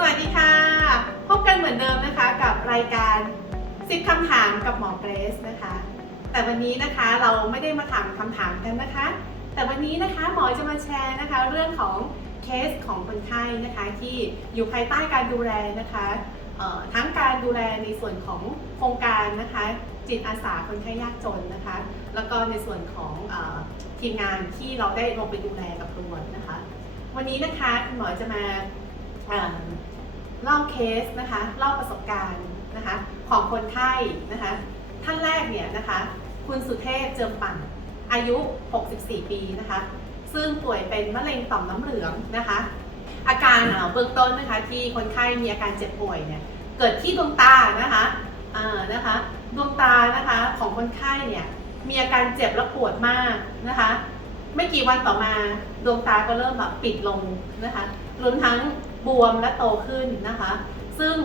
สวัสดีค่ะ พบกันเหมือนเดิมนะคะกับรายการ 10คำถามกับหมอเกรซนะคะ แต่วันนี้นะคะเราไม่ได้มาถามคำถามกันนะคะ แต่วันนี้นะคะหมอจะมาแชร์นะคะ เรื่องของเคสของคนไข้นะคะที่อยู่ภายใต้การดูแลนะคะทั้งการดูแลในส่วนของโครงการนะคะจิตอาสาคนไข้ยากจนนะคะ แล้วก็ในส่วนของอทีมงานที่เราได้ลงไปดูแลกับตัวนะคะ วันนี้นะคะคุณหมอจะมา เล่าเคสนะคะเล่าประสบการณ์นะคะของคนไข้นะคะท่านแรกเนี่ยนะคะคุณสุเทพเจิมปั่นอายุ 64 ปีนะคะซึ่งป่วยเป็นมะเร็งต่อมน้ำเหลืองนะคะ อาการเอ่อเบื้องต้นนะคะที่คนไข้มีอาการเจ็บป่วยเนี่ยเกิดที่ดวงตานะคะอ่านะคะดวงตานะคะของคนไข้เนี่ยมีอาการเจ็บและปวดมากนะคะ ไม่กี่วันต่อมาดวงตาก็เริ่มแบบปิดลงนะคะรวมทั้ง บวมและโตขึ้นนะคะ ซึ่ง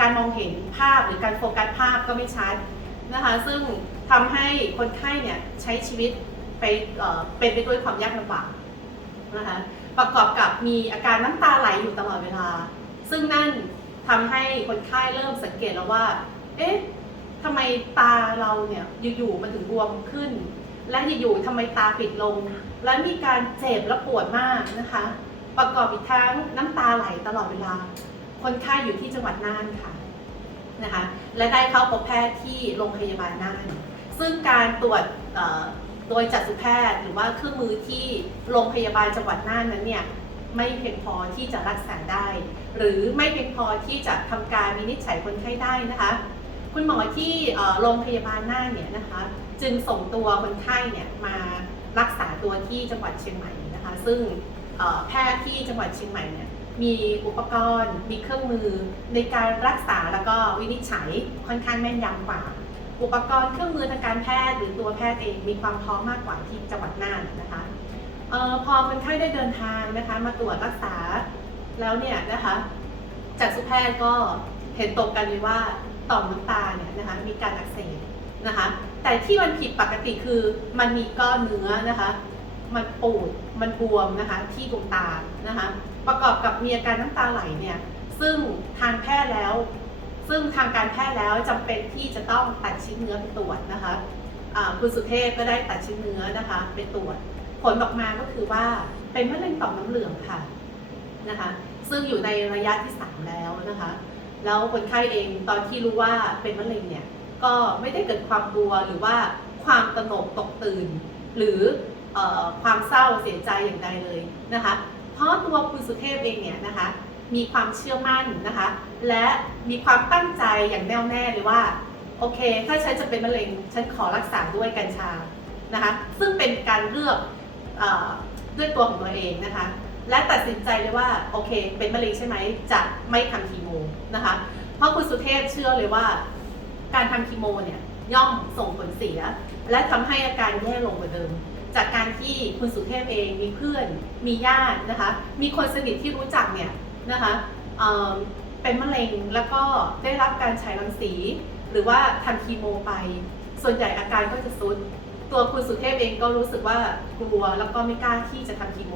การมองเห็นภาพหรือการโฟกัสภาพก็ไม่ชัดนะคะ ซึ่งทำให้คนไข้เนี่ยใช้ชีวิตไปเเป็นไปด้วยความยากลำบากนะคะประกอบกับมีอาการน้ำตาไหลอยู่ตลอดเวลา ซึ่งนั่นทำให้คนไข้เริ่มสังเกตแล้วว่า เอ๊ะทำไมตาเราเนี่ยอยู่ๆมันถึงบวมขึ้น และอยู่ๆทำไมตาปิดลง และมีการเจ็บและปวดมากนะคะ ประกอบอีกทั้งน้ำตาไหลตลอดเวลา คนไข้อยู่ที่จังหวัดน่านค่ะนะคะ และได้เข้าพบแพทย์ที่โรงพยาบาลน่าน ซึ่งการตรวจโดยจักษุแพทย์หรือว่าเครื่องมือที่โรงพยาบาลจังหวัดน่านนั้นเนี่ยไม่เพียงพอที่จะรักษาได้ หรือไม่เพียงพอที่จะทำการวินิจฉัยคนไข้ได้นะคะ คุณหมอที่โรงพยาบาลน่านเนี่ยนะคะจึงส่งตัวคนไข้เนี่ยมารักษาตัวที่จังหวัดเชียงใหม่นะคะ ซึ่ง แพทย์ที่จังหวัดเชียงใหม่เนี่ยมีอุปกรณ์ มีเครื่องมือ ในการรักษาแล้วก็วินิจฉัยค่อนข้างแม่นยำกว่า อุปกรณ์เครื่องมือทางการแพทย์ หรือตัวแพทย์เองมีความพร้อมมากกว่าที่จังหวัดน่านนะคะออพอคนไข้ได้เดินทางนะคะมาตรวจรักษาแล้วเนี่ยนะคะจากสุแพทย์ก็เห็นตรงกันเลยว่าต่อมน้ำตาเนี่ยนะคะมีการอักเสบนะคะแต่ที่มันผิดปกติคือมันมีก้อนเนื้อนะคะ มันปูดมันบวมนะคะที่ดวงตานะคะประกอบกับมีอาการน้ำตาไหลเนี่ยซึ่งทางแพทย์แล้ว ซึ่งทางการแพทย์แล้วจำเป็นที่จะต้องตัดชิ้นเนื้อไปตรวจนะคะคุณสุเทพก็ได้ตัดชิ้นเนื้อนะคะไปตรวจ ผลออกมาก็คือว่าเป็นมะเร็งต่อมน้ำเหลืองค่ะนะคะซึ่งอยู่ในระยะที่ 3 แล้วนะคะแล้วคนไข้เองตอนที่รู้ว่าเป็นมะเร็งเนี่ยก็ไม่ได้เกิดความกลัวหรือว่าความตระหนกตกตื่น หรือ ความเศร้าเสียใจอย่างใดเลยนะคะ เพราะตัวคุณสุเทพเองเนี่ยนะคะ มีความเชื่อมั่นนะคะ และมีความตั้งใจอย่างแน่วแน่เลยว่า โอเค ถ้าฉันจะเป็นมะเร็งฉันขอรักษาด้วยกัญชานะคะ ซึ่งเป็นการเลือกอด้วยตัวของตัวเองนะคะ และตัดสินใจเลยว่าโอเค เป็นมะเร็งใช่ไหมจะไม่ทำคีโมนะคะ เพราะคุณสุเทพเชื่อเลยว่า การทำคีโมเนี่ยย่อมส่งผลเสีย และทำให้อาการแย่ลงกว่าเดิม จากการที่คุณสุเทพเองมีเพื่อน มีญาตินะคะ มีคนสนิทที่รู้จักเนี่ยนะคะเเป็นมะเร็งแล้วก็ได้รับการฉายรังสี หรือว่าทำคีโมไป ส่วนใหญ่อาการก็จะซุด ตัวคุณสุเทพเองก็รู้สึกว่ากลัวแล้วก็ไม่กล้าที่จะทำคีโม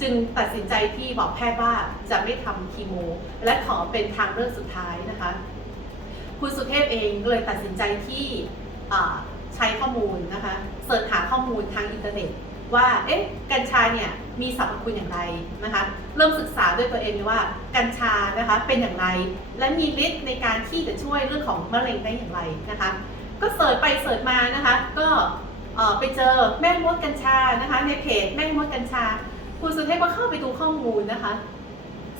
จึงตัดสินใจที่บอกแพทย์ว่าจะไม่ทำคีโม และขอเป็นทางเลือกสุดท้ายนะคะ คุณสุเทพเองเลยตัดสินใจที่ ใช้ข้อมูลนะคะเสิร์ชหาข้อมูลทางอินเทอร์เน็ตว่าเอ๊ะกัญชาเนี่ยมีสรรพคุณอย่างไรนะคะ เริ่มศึกษาด้วยตัวเองว่ากัญชานะคะเป็นอย่างไร และมีฤทธิ์ในการที่จะช่วยเรื่องของมะเร็งได้อย่างไรนะคะ ก็เสิร์ชไปเสิร์ชมานะคะ ก็ไปเจอแม่มดกัญชานะคะ ในเพจแม่มดกัญชาคุณสุเทพก็เข้าไปดูข้อมูลนะคะ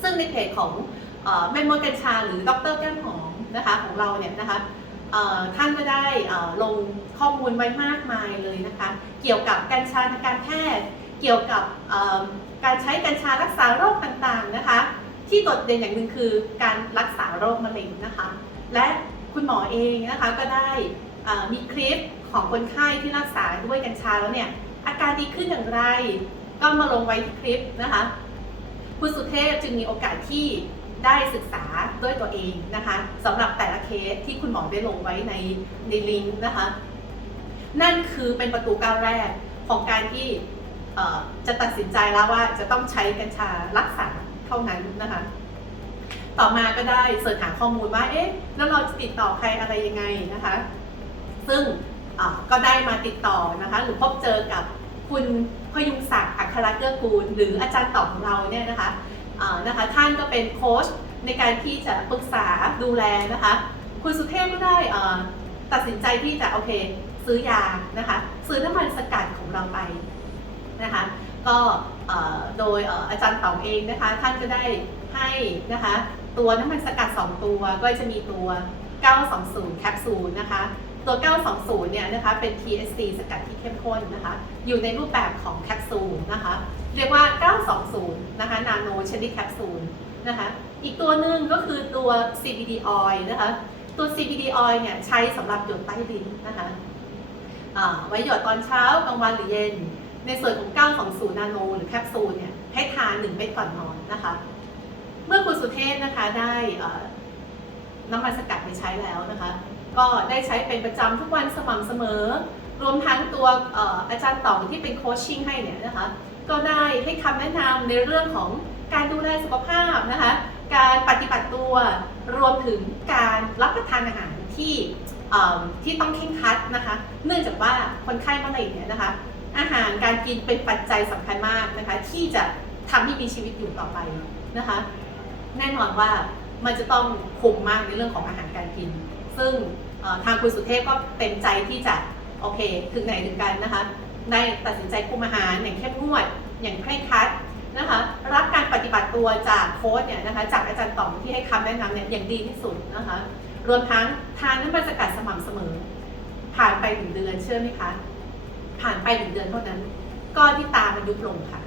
ซึ่งในเพจของอแม่มดกัญชา หรือดรแก้มหอมนะคะของเราเนี่ยนะคะ ท่านก็ได้ลงข้อมูลไว้มากมายเลยนะคะ เกี่ยวกับกัญชาทางการแพทย์ เกี่ยวกับการใช้กัญชารักษาโรคต่างๆนะคะ ที่โดดเด่นอย่างหนึ่งคือการรักษาโรคมะเร็งนะคะ และคุณหมอเองนะคะก็ได้มีคลิปของคนไข้ที่รักษาด้วยกัญชาแล้วเนี่ยอาการดีขึ้นอย่างไร ก็มาลงไว้ที่คลิปนะคะคุณสุเทพจึงมีโอกาสที่ ได้ศึกษาด้วยตัวเองนะคะสำหรับแต่ละเคสที่คุณหมอได้ลงไว้ในในลิงก์นะคะ นั่นคือเป็นประตูก้าวแรกของการที่จะตัดสินใจแล้วว่าจะต้องใช้กัญชารักษาเท่านั้นนะคะ ต่อมาก็ได้เสิร์ชหาข้อมูลว่า เอ๊ะ แล้วเราจะติดต่อใครอะไรยังไงนะคะ ซึ่งก็ได้มาติดต่อนะคะ หรือพบเจอกับคุณพยุงศักดิ์อัครเกื้อกูล หรืออาจารย์ต่อของเราเนี่ยนะคะ นะคะท่านก็เป็นโค้ชในการที่จะปรึกษาดูแลนะคะคุณสุเทพก็ได้ตัดสินใจที่จะโอเคซื้อยานะคะซื้อน้ำมันสกัดของเราไปนะคะก็โดยเอ่ออาจารย์เต๋าเองนะคะท่านก็ได้ให้นะคะตัวน้ำมันสกัด 2 ตัวก็จะมีตัว 920 แคปซูลนะคะ ตัว 920 เนี่ยนะคะ เป็น THC สกัดที่เข้มข้นนะคะ อยู่ในรูปแบบของแคปซูลนะคะ เรียกว่า 920 นะคะ นาโนชนิดแคปซูลนะคะ อีกตัวหนึ่งก็คือตัว CBD oil นะคะ ตัว CBD oil เนี่ยใช้สำหรับหยดใต้ลิ้นนะคะไว้หยดตอนเช้ากลางวันหรือเย็น ในส่วนของ 920 นาโน หรือแคปซูลเนี่ยให้ทาน 1 เม็ดก่อนนอนนะคะ เมื่อคุณสุเทพนะคะได้น้ำมันสกัดไปใช้แล้วนะคะ ก็ได้ใช้เป็นประจำทุกวันสม่ำเสมอ รวมทั้งตัวอาจารย์ต่อที่เป็นโคชชิ่งให้เนี่ยนะคะ ก็ได้ให้คำแนะนำในเรื่องของการดูแลสุขภาพนะคะ การปฏิบัติตัว รวมถึงการรับประทานอาหารที่ที่ต้องเคร่งครัดนะคะ เนื่องจากว่าคนไข้มะเร็งเนี่ยนะคะ อาหารการกินเป็นปัจจัยสำคัญมากนะคะ ที่จะทำให้มีชีวิตอยู่ต่อไปนะคะ แน่นอนว่ามันจะต้องคุมมากในเรื่องของอาหารการกิน ซึ่ง ทางคุณสุเทพก็เต็มใจที่จะโอเค ถึงไหนถึงกันนะคะได้ตัดสินใจคุมอาหารอย่างเข้มงวด อย่างเคร่งครัดนะคะรับการปฏิบัติตัวจากโค้ชเนี่ยนะคะจากอาจารย์ต๋อมที่ให้คำแนะนำเนี่ยอย่างดีที่สุดนะคะรวมทั้งทานน้ำมันสกัดสม่ำเสมอ ผ่านไปหนึ่งเดือนเชื่อไหมคะผ่านไปหนึ่งเดือนเท่านั้นก้อนที่ตามันยุบลงค่ะ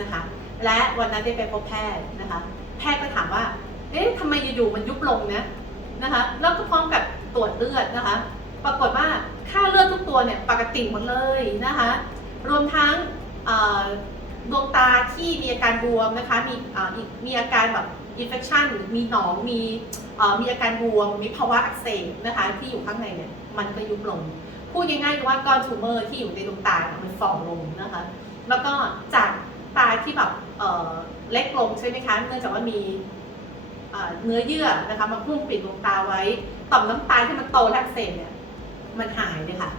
นะคะและวันนั้นได้ไปพบแพทย์นะคะแพทย์ก็ถามว่าเอ๊ะทำไมอยู่ๆมันยุบลงนะนะคะแล้วก็พร้อมกับ ตรวจเลือดนะคะ ปรากฏว่าค่าเลือดทุกตัวเนี่ยปกติหมดเลยนะคะ รวมทั้งดวงตาที่มีอาการบวมนะคะ มีเอ่อมีอาการแบบอินเฟคชันมีหนองมีมีอาการบวม มีภาวะอักเสบนะคะที่อยู่ข้างในเนี่ยมันก็ยุบลง พูดง่ายๆคือว่าก้อนทูเมอร์ที่อยู่ในดวงตาเนี่ยมันฝ่อลงนะคะ แล้วก็จากตาที่แบบเเล็กลงใช่ไหมคะ เนื่องจากว่ามี เนื้อเยื่อนะคะมาพุ่งปิดดวงตาไว้ ต่อมน้ำตาที่มันโตและอักเสบเนี่ยมันหายเลยค่ะ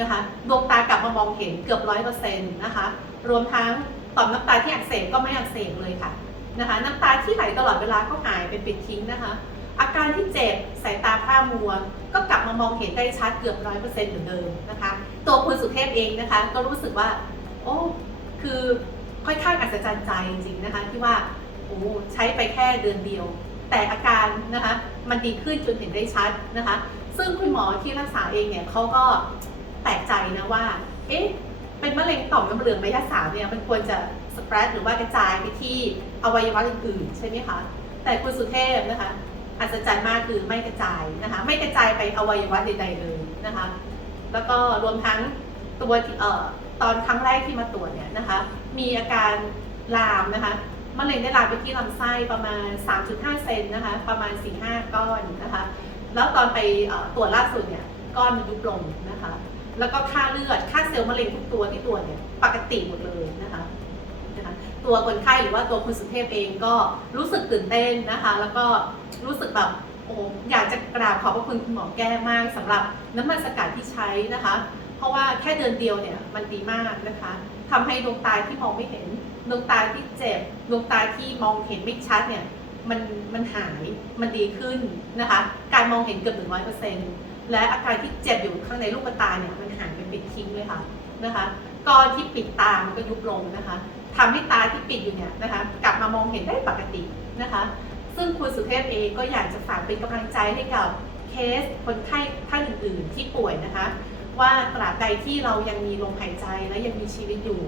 นะคะดวงตากลับมามองเห็นเกือบร้อยเปอร์เซ็นต์นะคะรวมทั้งต่อมน้ำตาที่อักเสบก็ไม่อักเสบเลยค่ะนะคะน้ำตาที่ไหลตลอดเวลาก็หายเป็นปิดทิ้งนะคะ อาการที่เจ็บสายตาพร่ามัว ก็กลับมามองเห็นได้ชัดเกือบร้อยเปอร์เซ็นต์เหมือนเดิมนะคะ ตัวคุณสุเทพเองนะคะ ก็รู้สึกว่า โอ้คือค่อนข้างอัศจรรย์ใจจริงๆนะคะ ที่ว่าโอ้ใช้ไปแค่เดือนเดียว แต่อาการนะคะมันดีขึ้นจนเห็นได้ชัดนะคะ ซึ่งคุณหมอที่รักษาเองเนี่ยเขาก็แปลกใจนะว่า เอ๊ะ เป็นมะเร็งต่อมน้ำเหลืองระยะสามเนี่ยมันควรจะสเปรดหรือว่ากระจายไปที่อวัยวะอื่นๆใช่ไหมคะ แต่คุณสุเทพนะคะอัศจรรย์มากคือไม่กระจายนะคะ ไม่กระจายไปอวัยวะใดๆเลยนะคะ แล้วก็รวมทั้งตัวที่เอ่อตอนครั้งแรกที่มาตรวจเนี่ยนะคะ มีอาการลามนะคะ มะเร็งได้ลามไปที่ลำไส้ประมาณ 3.5 เซนนะคะ ประมาณ 4-5 ก้อนนะคะ แล้วตอนไปตรวจล่าสุดเนี่ย ก้อนมันยุบลงนะคะ แล้วก็ค่าเลือด ค่าเซลล์มะเร็งทุกตัวที่ตรวจเนี่ยปกติหมดเลยนะคะนะคะ ตัวคนไข้หรือว่าตัวคุณสุเทพเองก็รู้สึกตื่นเต้นนะคะ แล้วก็รู้สึกแบบโอ้อยากจะกราบขอบพระคุณคุณหมอแก้มากสำหรับน้ำมันสกัดที่ใช้นะคะ เพราะว่าแค่เดือนเดียวเนี่ยมันดีมากนะคะทำให้ดวงตาที่มองไม่เห็น ดวงตาที่เจ็บดวงตาที่มองเห็นไม่ชัดเนี่ยมันมันหายมันดีขึ้นนะคะ การมองเห็นเกือบหนึ่งร้อยเปอร์เซ็นต์และอาการที่เจ็บอยู่ข้างในลูกตาเนี่ยมันหายไปปิดทิ้งเลยค่ะนะคะก้อนที่ปิดตามันก็ยุบลงนะคะทำให้ตาที่ปิดอยู่เนี่ยนะคะกลับมามองเห็นได้ปกตินะคะ ซึ่งคุณสุเทพเองก็อยากจะฝากเป็นกำลังใจให้กับเคสคนไข้ท่านอื่น ๆ ที่ป่วยนะคะ ว่าตราบใดที่เรายังมีลมหายใจและยังมีชีวิตอยู่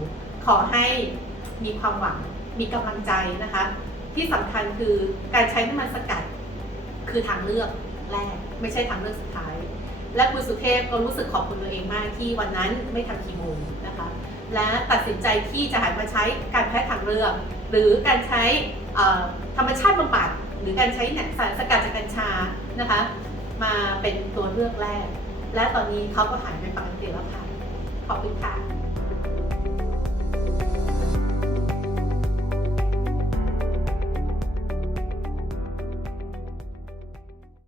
ขอให้ มีความหวัง มีกำลังใจนะคะ ที่สำคัญคือการใช้น้ำมันสกัด คือทางเลือกแรก ไม่ใช่ทางเลือกสุดท้าย และคุณสุเทพก็รู้สึกขอบคุณตัวเองมากที่วันนั้นไม่ทำคีโมนะคะ และตัดสินใจที่จะหันมาใช้การแพทย์ทางเลือก หรือการใช้ธรรมชาติบำบัดหรือการใช้หนังสารสกัดจากกัญชานะคะ มาเป็นตัวเลือกแรก และตอนนี้เขาก็หายเป็นปกติแล้วค่ะ ขอบคุณค่ะ